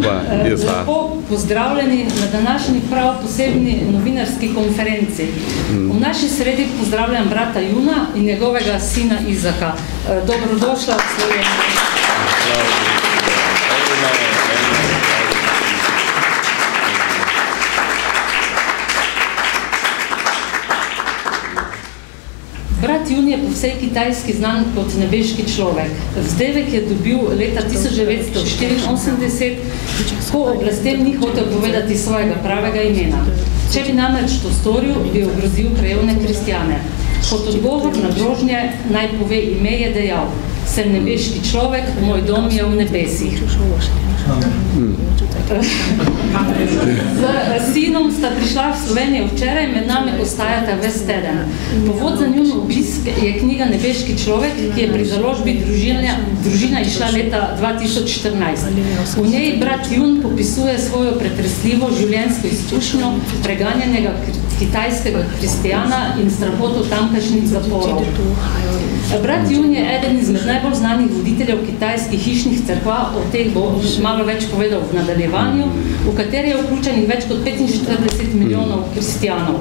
Lepo pozdravljeni na današnji prav posebni novinarski konferenci. V naši sredi pozdravljam brata Juna in njegovega sina Izaka. Dobrodošla v Sloveniji. Brat Jun je po vsej Kitajski znan kot nebeški človek. Vzdevek je dobil leta 1984, ko oblastem ni hotel povedati svojega pravega imena. Če bi namreč to storil, bi ogrozil krajevne kristjane. Kot odgovor na grožnje naj pove ime je dejal: sem nebeški človek, moj dom je v nebesih. Z sinom sta prišla v Slovenijo včeraj, med nami ostajata ves teden. Povod za njun obisk je knjiga Nebeški človek, ki je pri založbi Družina izšla leta 2014. V njej brat Jun popisuje svojo pretresljivo življenjsko izkušnjo preganjanega kitajskega kristjana in strahoto tamkajšnjih zaporov. Brat Jun je eden izmed najbolj znanih voditeljev kitajskih hišnih cerkva, o teh bo malo več povedal v nadaljevanju, v kateri je vključenih več kot 45 milijonov kristjanov.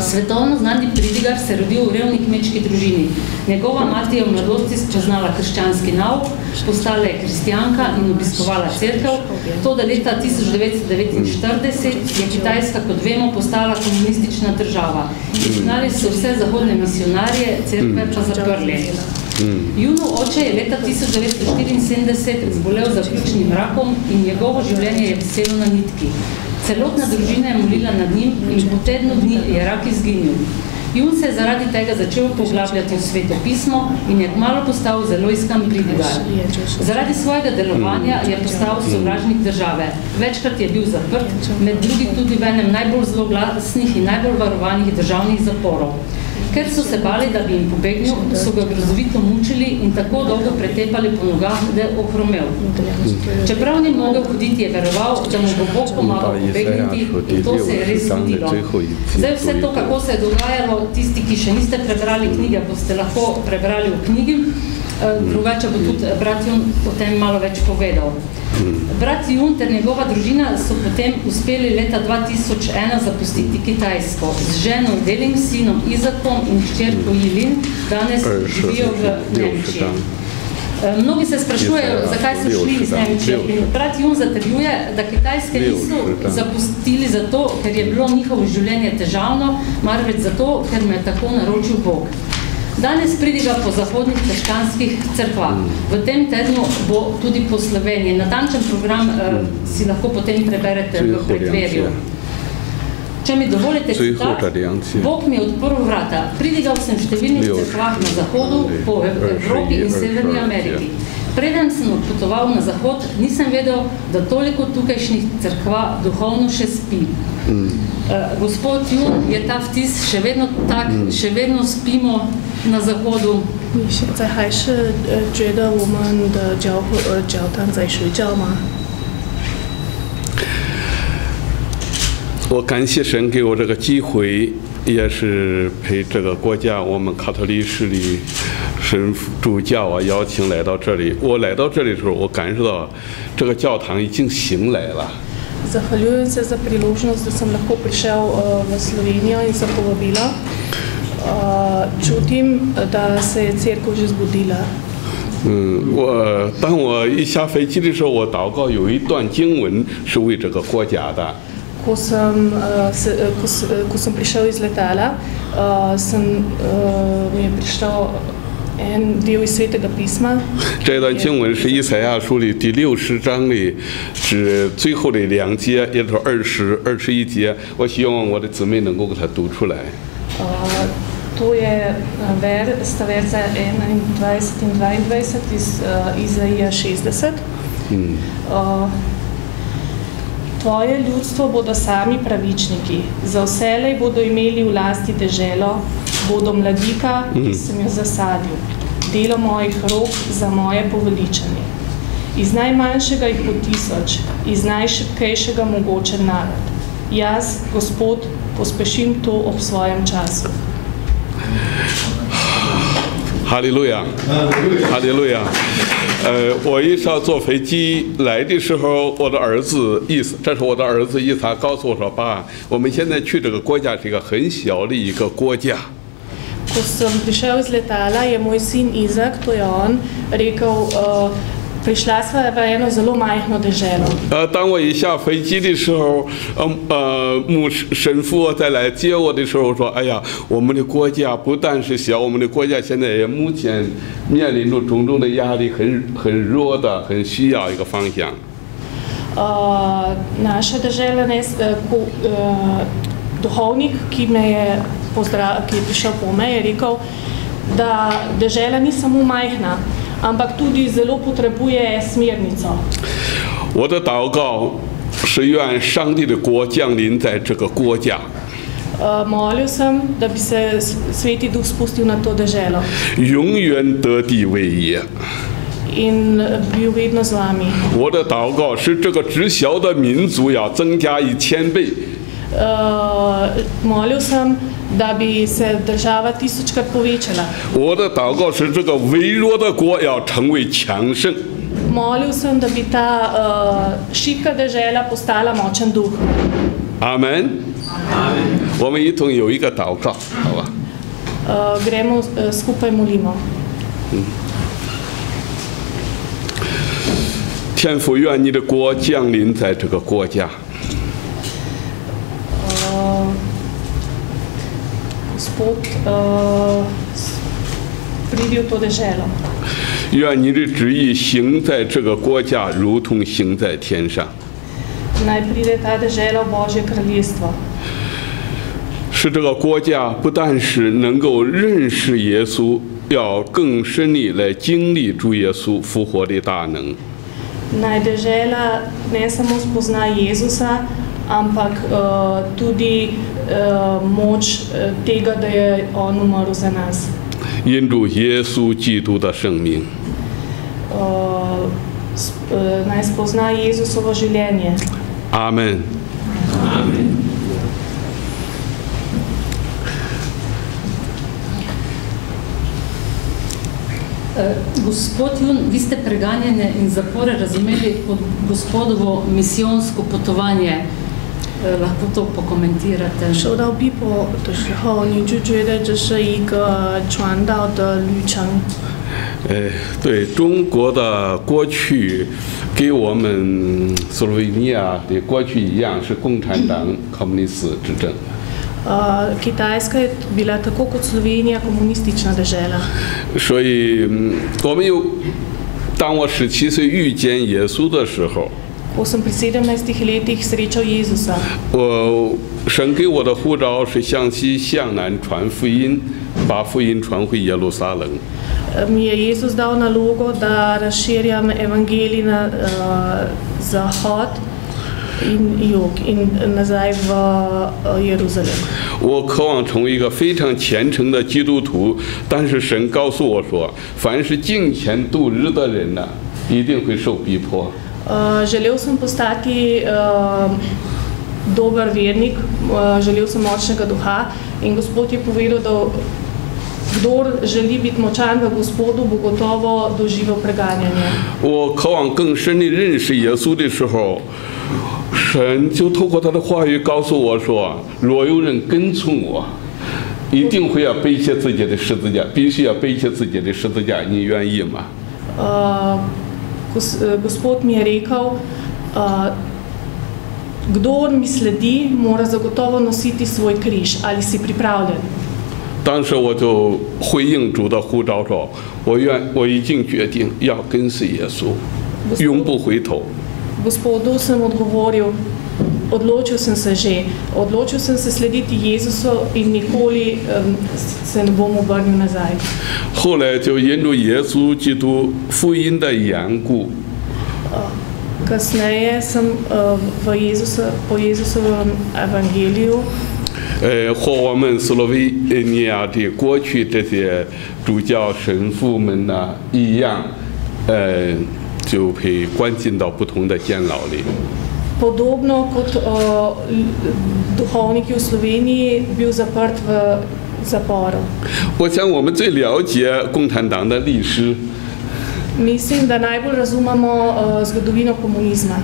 Svetovno znani pridigar se rodil v revni kmečki družini. Njegova mati je v mladosti spoznala krščanski nauk, postala je kristjanka in obiskovala cerkev, to da leta 1949 je Kitajska, kot vemo, postala komunistična država. Izgnali so vse zahodne misionarje, cerkve pa zaprli. Junov oče je leta 1974 zbolel za pljučnim rakom in njegovo življenje je viselo na nitki. Celotna družina je molila nad njim in po tednu dni je rak izginil. Jun se je zaradi tega začel poglabljati v Sveto pismo in je kmalu postal zelo iskan pridigar. Zaradi svojega delovanja je postal sovražnik države. Večkrat je bil zaprt, med drugim tudi v enem najbolj zloglasnih in najbolj varovanih državnih zaporov. Ker so se bali, da bi jim pobegnil, so ga grozovito mučili in tako dolgo pretepali po nogah, da je ohromel. Čeprav ni mogel hoditi, je veroval, da mu bo Bog pomagal pobegniti in to se je res zgodilo. Zdaj vse to, kako se je dogajalo, tisti, ki še niste prebrali knjige, boste lahko prebrali v knjigi, drugače bo tudi brat Jun o tem malo več povedal. Brat Jun ter njegova družina so potem uspeli leta 2001 zapustiti Kitajsko. Z ženo Delim, sinom Izakom in hčerko Jilin danes živijo v Nemčiji. Mnogi se sprašujejo, zakaj so šli iz Nemčije. Brat Jun zatrjuje, da Kitajske niso zapustili zato, ker je bilo njihovo življenje težavno, marveč zato, ker me je tako naročil Bog. Danes pridiga po zahodnih krščanskih cerkvah. V tem tednu bo tudi po Sloveniji. Natančen program si lahko potem preberete v predverju. Če mi dovolite citat, Bog mi je odprl vrata. Pridigal sem v številnih cerkvah na Zahodu, po Evropi in Severni Ameriki. Preden sem odpotoval na Zahod, nisem vedel, da toliko tukajšnjih cerkva duhovno še spi. Gospod Jun, je ta vtis še vedno tak, še vedno spimo na Zahodu? 你现在还是觉得我们的教堂在睡觉吗？ 我感谢神给我这个机会，也是陪这个国家我们卡特利市里神父主教啊邀请来到这里。我来到这里的时候，我感受到这个教堂已经醒来了。 Zahvaljujem se za priložnost, da sem lahko prišel v Slovenijo in se povabila. Čutim, da se je cerkev že zbudila. 当我一下飞机的时候，我祷告有一段经文是为这个国家的。 Ko sem prišel iz letala, mi je prišel en del iz Svetega pisma. 这段经文是以赛亚书里第60章里是最后的2节，也就是20、21节。我希望我的姊妹能够给它读出来。 To je sta verza 21 in 22 iz Izaija 60. Tvoje ljudstvo bodo sami pravičniki, za vselej bodo imeli v lasti deželo, bodo mladika, ki sem jo zasadil, delo mojih rok za moje poveličanje. Iz najmanjšega jih po 1000, iz najšibkejšega mogočen narod. Jaz, Gospod, pospešim to ob svojem času. 哈利路亚，哈利路亚。我一上坐飞机来的时候，我的儿子这是我的儿子伊萨告诉我说：“爸，我们现在去这个国家是一个很小的一个国家。” Ko sem prišel iz letala, je moj sin Izak, to je on, rekel, prišla sva v eno zelo majhno deželo. 当我一下飞机的时候，神父再来接我的时候说：“哎呀，我们的国家不但是小，我们的国家现在也目前面临着种种的压力，很弱的，很需要一个方向。” Naša dežela, duhovnik, ki je prišel po me, je rekel, da dežela ni samo majhna, ampak tudi zelo potrebuje smernico. 我的祷告是愿上帝的国降临在这个国家。Molil sem, da bi se Sveti Duh spustil na to deželo. 永远得地为业。In bil vedno z vami. 我的祷告是这个知晓的民族要增加1000倍。Molil sem, da bi se država 1000krat povečala. 我的祷告是这个微弱的国要成为强盛。Molil sem, da bi ta šibka dežela postala močen duh. 阿门。我们一同有一个祷告，好吧？Gremo skupaj molimo. 天父，愿你的国降临在这个国家。Gospod, pridi v to deželo. 愿你的旨意行在这个国家，如同行在天上。Naj pride ta dežela v Božje kraljestvo. 使这个国家不但是能够认识耶稣，要更深地来经历主耶稣复活的大能。Naj dežela ne samo spozna Jezusa, ampak tudi moč tega, da je on umrl za nas. 因主耶稣基督的生命。Naj spozna Jezusovo življenje. 阿门。阿门。Gospod Jun, vi ste preganjanje in zapore razumeli kot gospodovo misijonsko potovanje. Lahko to pokomentirate? 收到逼迫的时候，你就觉得这是一个传道的旅程。对中国的过去，跟我们斯洛维尼亚的过去一样，是共产党communist执政。Kitajska je bila tako kot Slovenija komunistična dežela. 所以，我们当我17岁遇见耶稣的时候， Ko sem pri 17 letih srečal Jezusa. 神给我的呼召是向西向南传福音，把福音传回耶路撒冷。Mi je Jezus dal nalogo, da razširjam evangelij na zahod in jug in nazaj v Jeruzalem. 我渴望成为一个非常虔诚的基督徒，但是神告诉我说，凡是敬虔度日的人呢，一定会受逼迫。 Želel sem postati dober vernik, želel sem močnega duha in Gospod je povedal, da kdor želi biti močan v Gospodu, bo gotovo doživel preganjanje. 我渴望更深地认识耶稣的时候，神就透过他的话语告诉我说，若有人跟从我，一定会要背起自己的十字架，必须要背起自己的十字架，你愿意吗？ Gospod mi je rekel, kdor mi sledi, mora zagotovo nositi svoj križ. Ali si pripravljen? 当时我就回应主的呼召说，我已经决定要跟随耶稣，永不回头。 Gospodu sem odgovoril, odločil sem se že, odločil sem se slediti Jezusu in nikoli se ne bom obrnil nazaj. 后来就因着耶稣基督福音的缘故， Kasneje sem po Jezusovem evangeliju 和我们斯洛维尼亚的过去这些主教神父们呢一样，就被关进到不同的监牢里。 Podobno kot duhovniki v Sloveniji bil zaprt v zaporov. 我想我们最了解共产党的历史。 Mislim, da najbolj razumemo zgodovino komunizma.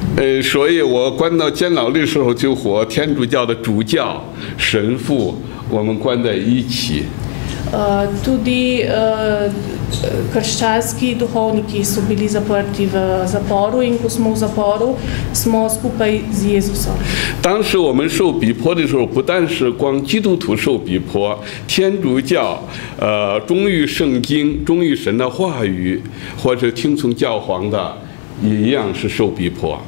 所以我关到监牢的时候，就和天主教的主教、神父，我们关在一起。 Tudi krščanski duhovniki so bili zaprti v zaporu in ko smo v zaporu, smo skupaj z Jezusom. 当时我们受逼迫的时候，不但是光基督徒受逼迫，天主教、忠于圣经、忠于神的话语，或者听从教皇的，也一样是受逼迫。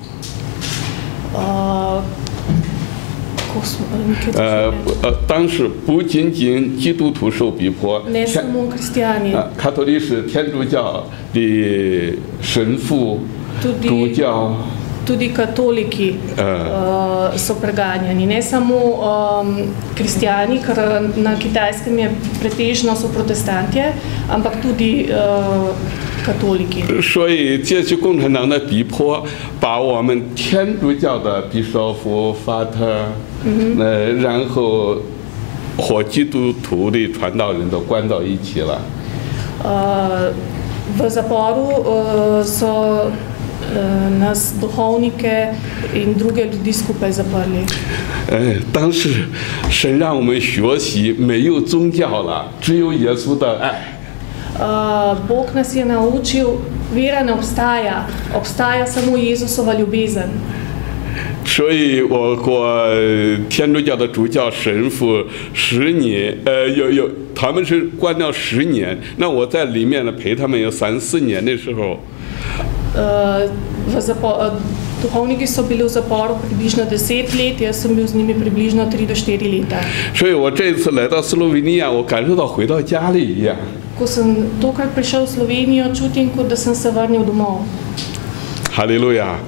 当时不仅仅基督徒受逼迫，卡托利是天主教的神父、主教。 Tudi katoliki so preganjani, ne samo kristijani, ker na Kitajskem je pretežno so protestantje, ampak tudi katoliki. 所以借据共产党的逼迫，把我们天主教的比索夫、法特，然后和基督徒的传道人都关到一起了。V zaporu so nas duhovnike in druge ljudi skupaj zaprli. 当时神让我们学习，没有宗教了，只有耶稣的爱。 Bog nas je naučil, vera ne obstaja, obstaja samo Jezusova ljubezen. 所以我和天主教的主教、神父10年，他们是关了10年，那我在里面呢陪他们有3、4年的时候。 Duhovniki so bili v zaporu približno 10 let, jaz sem bil z njimi približno 3 do 4 leta. 所以我这一次来到斯洛文尼亚，我感受到回到家里一样。 Ko sem tokrat prišel v Slovenijo, čutim, kot da sem se vrnil domov. 哈利路亚。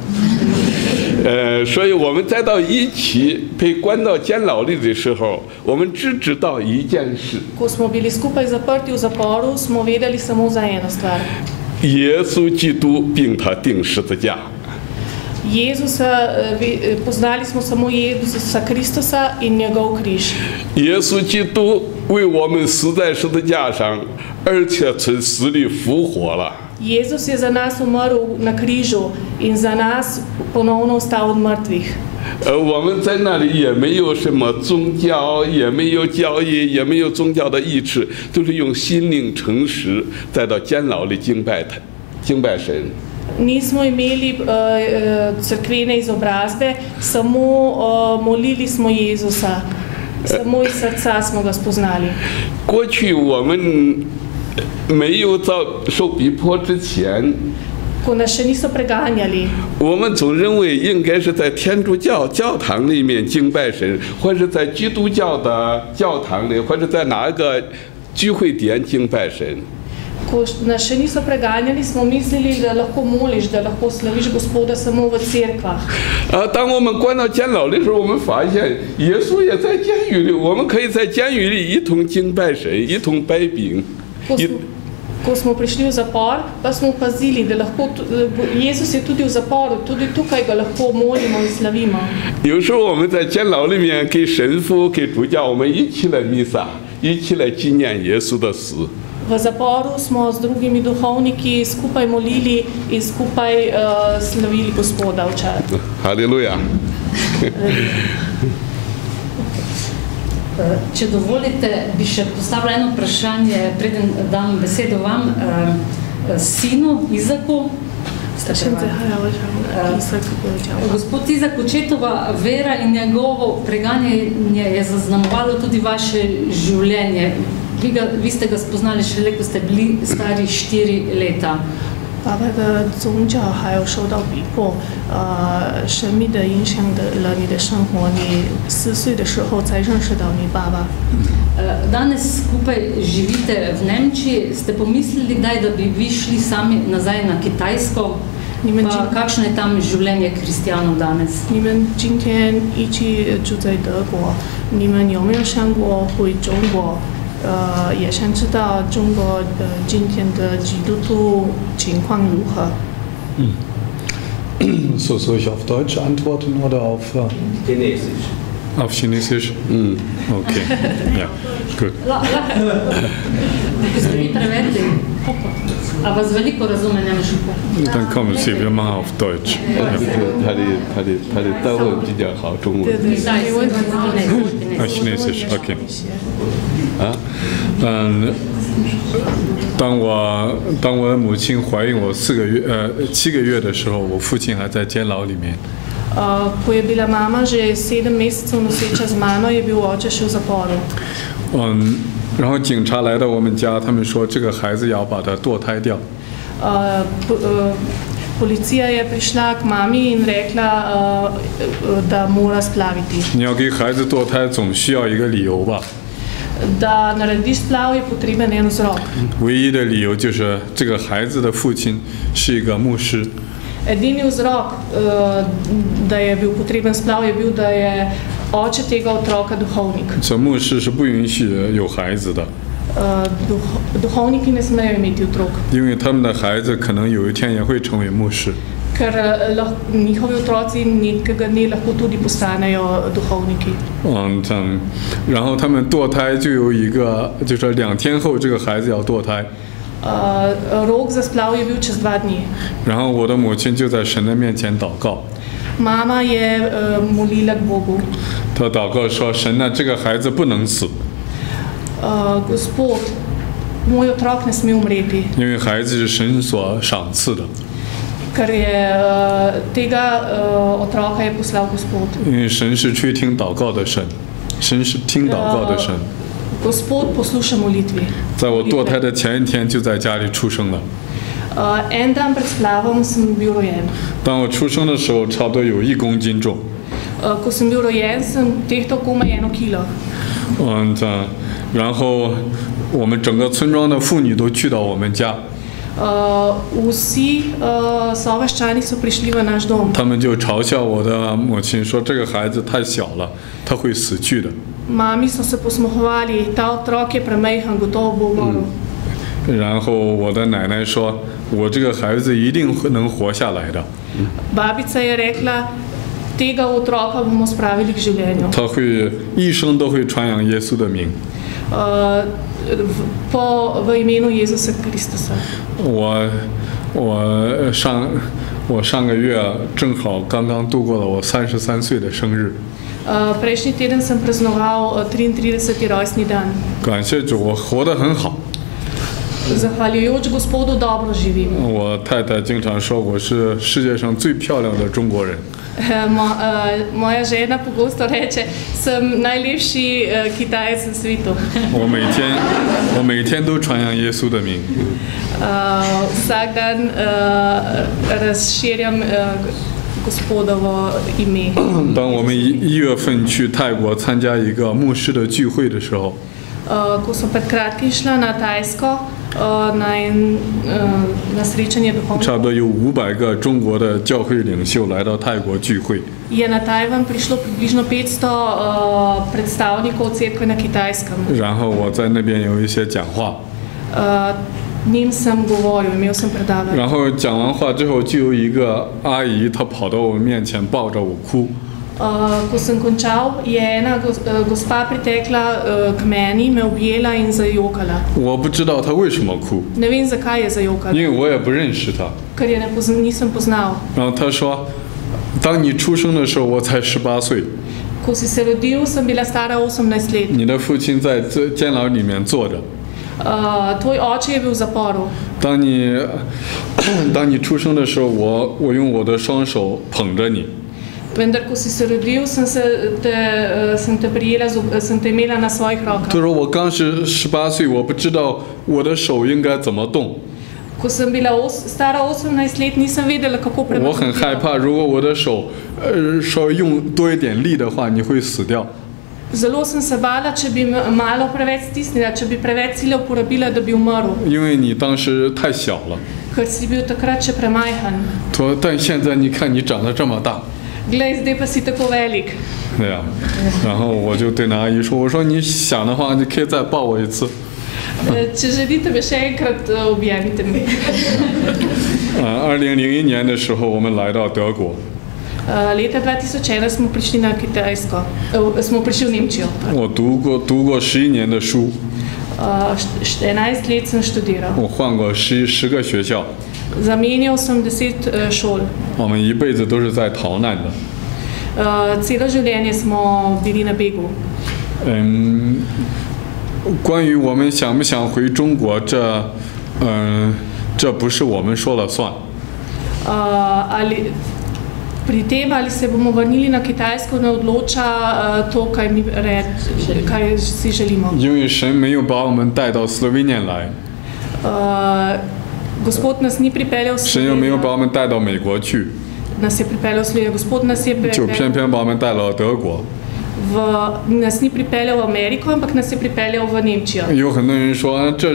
所以我们再到一起被关到监牢里的时候，我们只知道一件事。 Ko smo bili skupaj zaprti v zaporu, smo vedeli samo za eno stvar. 耶稣基督并他钉十字架。 Poznali smo samo Jezusa Kristusa in njegov križ. 耶稣基督为我们死在十字架上，而且从死里复活了。 Jezus je za nas umrl na križu in za nas ponovno vstal od mrtvih. 我们在那里也没有什么宗教，也没有教义，也没有宗教的意志，都是用心灵诚实，再到监牢里敬拜他，敬拜神。 Nismo imeli crkvene izobrazbe, samo molili smo Jezusa, samo iz srca smo ga spoznali. 过去我们没有受逼迫之前， Ko nas še niso preganjali. 我们总认为应该是在天主教教堂里面敬拜神，或者在基督教的教堂里，或者在哪个聚会点敬拜神。 Ko nas še niso preganjali, smo mislili, da lahko moliš, da lahko slaviš Gospoda samo v cerkvah. 当我们关到监牢的时候，我们发现耶稣也在监狱里，我们可以在监狱里一同敬拜神，一同摆饼。 Ko smo prišli v zapor, pa smo opazili, da lahko Jezus je tudi v zaporu, tudi tukaj ga lahko molimo in slavimo. 有时候我们在监牢里面给神父、给主教，我们一起来弥撒，一起来纪念耶稣的死。 V zaporu smo z drugimi duhovniki skupaj molili in skupaj slavili Gospoda včasih. 哈利路亚。 Če dovolite, bi še postavila eno vprašanje, preden dam besedo vam, sinu Izaku. Gospod Izak, očetova vera in njegovo preganjanje je zaznamovalo tudi vaše življenje. Vi ste ga spoznali šele, ko ste bili stari 4 leta. 爸爸的宗教还有受到逼迫，神秘的影响了你的生活。你4岁的时候才认识到你爸爸。 Danes skupaj živite v Nemčiji. Ste pomislili kdaj, da bi vi šli sami nazaj na Kitajsko? Pa kakšno je tam življenje kristjanov danes? 你们今天一起住在德国，你们有没有想过回中国？也想知道中国今天的基督徒情况如何？ So, soll ich auf Deutsch antworten oder auf Chinesisch? Auf Chinesisch? Okay. Ja. Good. Ste vi prevedli? A vas veliko razume nemško? Dann kommen Sie, wir machen auf Deutsch. Ja. 他的单位比较好，中文。Chinesisch, okay. 当我的母亲怀孕我7个月的时候，我父亲还在监牢里面。Ko je bila mama že 7 mesecev noseča z mano, je bil oče še v zaporu. 然后警察来到我们家，他们说这个孩子要把他堕胎掉。Policija je prišla k mami in rekla, da mora splaviti. 你要给孩子堕胎，总需要一个理由吧？ Da narediš splav je potreben en vzrok. 唯一的理由就是这个孩子的父亲是一个牧师。 Edini vzrok, da je bil potreben splav, je bil, da je oče tega otroka duhovnik. 这牧师是不允许有孩子的。 Duhovniki ne smejo imeti otrok. 因为他们的孩子可能有一天也会成为牧师。 Ker njihovi otroci nekega dne lahko tudi postanejo duhovniki. 然后他们堕胎就有一个，就是2天后这个孩子要堕胎。 Rok za splav je bil čez 2 dni. 然后我的母亲就在神的面前祷告。 Mama je molila k Bogu. 她祷告说：“神啊，这个孩子不能死。” Gospod, moj otrok ne sme umreti. 因为孩子是神所赏赐的。 Ker je tega otroka je poslal Gospod. 因为神是去听祷告的神，神是听祷告的神。 Gospod posluša molitvi. 在我堕胎的前一天就在家里出生了。 En dan pred splavom sem bil rojen. 当我出生的时候，差不多有1公斤重。 Ko sem bil rojen, sem tehtal komaj 1 kilo. 然后我们整个村庄的妇女都去到我们家。 Vsi sovaščani so prišli v naš dom. 他们就嘲笑我的母亲说：“这个孩子太小了，他会死去的。” Mami so se posmehovali, ta otrok je premajhen, gotovo bo umrl. 然后我的奶奶说：“我这个孩子一定能活下来的。” Babica je rekla, tega otroka bomo spravili k življenju. 他会一生都会传扬耶稣的名。 V imenu Jezusa Kristusa. 我上个月正好刚刚度过了我33岁的生日。 Prejšnji teden sem praznoval 33. rojstni dan. 感谢主，我活得很好。 Zahvaljujoč Gospodu dobro živim. 我太太经常说我是世界上最漂亮的中国人。 Moja žena pogosto reče, sem najlepši Kitajec na svetu. 我每天都传扬耶稣的名。 Vsak dan razširjam Gospodovo ime. 当我们1月份去泰国参加一个牧师的聚会的时候， Ko sem pred kratkim šla na Tajsko na srečanje duhovnikov. 差不多有500个中国的教会领袖来到泰国聚会。 Je na Tajvan prišlo približno 500 predstavnikov cerkve na Kitajskem. 然后我在那边有一些讲话。 Njim sem govoril, imel sem predavanje. 然后讲完话之后，就有一个阿姨，她跑到我面前抱着我哭。 Ko sem končal, je ena gospa pritekla k meni, me objela in zajokala. 我不知道她为什么哭， Ne vem, zakaj je zajokala, 因为我也不认识她。 ker je nisem poznal. 然后她说：“当你出生的时候，我才18岁， Ko si se rodil, sem bila stara 18 let. 你的父亲在监牢里面坐着。 Tvoj oče je bil v zaporu. 当你出生的时候，我用我的双手捧着你。 Vendar, ko si se rodil, sem te prijela, sem te imela na svojih rokah. 她说我刚是18岁，我不知道我的手应该怎么动。 Ko sem bila stara 18 let, nisem vedela, kako 我很害 premakniti. 怕，如果我的手稍微用多一点力的话，你会死掉。 Zelo sem se bala, če bi malo preveč stisnila, če bi preveč sile uporabila, da bi umrl. 因为你当时太小了。 Ker si bil takrat še premajhen. 说，但现在你看你长得这么大。 Glej, zdaj pa si tako velik. 对呀，然后我就对那阿姨说：“我说你想的话，你可以再抱我一次。” Če želite me še enkrat objavite me. 2001年的时候，我们来到德国。Leta 2001 smo prišli na Kitajsko, smo prišli v Nemčijo. 我读过11年的书， 11 let sem študiral. 我换过10个学校， Zamenjal sem 10 šol. 我们一辈子都是在逃难的。 Celo življenje smo bili na begu. 关于我们想不想回中国，这不是我们说了算。 Pri tem, ali se bomo vrnili na Kitajsko, ne odloča to, kaj si želimo. 因为神没有把我们带到斯洛文尼亚来， Gospod nas ni pripeljal v 神又没有把 Slovenijo, 我们带到美国去， nas je pripeljal v Slovenijo. Gospod nas je 就偏 pripeljal, 偏把我们带到德国。 nas ni pripeljal v Ameriko, ampak nas je pripeljal v Nemčijo. 有很多人说，这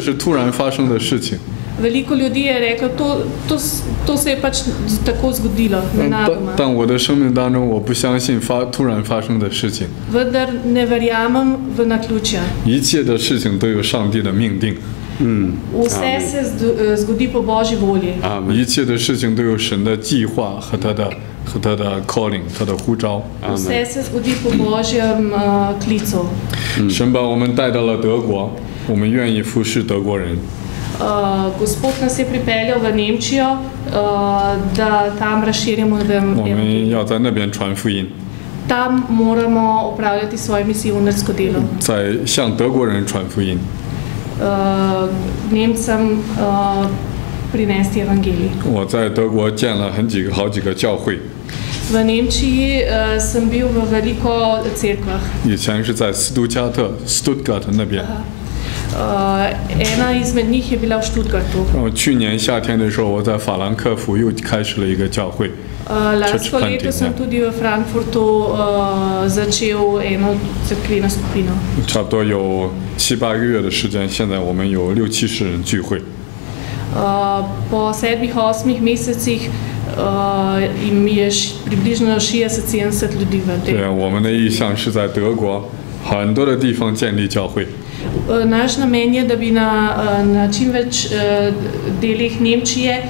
是突然发生的事情。 Veliko ljudi je reklo, to se je pač tako zgodilo, nenadoma. 但我的生命当中，我不相信突然发生的事情。 Vendar ne verjamem v naključja. 一切的事情都有上帝的命定， Vse se zgodi po Božji volji. 一切的事情都有神的计划和他的 calling， 他的呼召。 Vse se zgodi po Božjem klicu. 神把我们带到了德国，我们愿意服侍德国人。 Gospod nas je pripeljal v Nemčijo, da tam razširjamo 我们 evangelij. 要在那边传福音， Tam moramo opravljati svoje misijonarsko delo. 在向德国人传福音。 Nemcem prinesti evangelij. 我在德国建了好几个教会， V Nemčiji sem bil v veliko cerkvah. 以前是在斯图加特 Stuttgart 那边。 Ena izmed njih je bila v Stuttgartu. 去年夏天的时候，我在法兰克福又开始了一个教会。 Lansko leto sem tudi v Frankfurtu začel eno cerkveno skupino. 差不多有7、8个月的时间，现在我们有60、70人聚会。 Po 7-8 mesecih je približno 60-70 ljudi v 对， tem. 我们的意向是在德国很多的地方建立教会。 Naš namen je, da bi na čim več delih Nemčije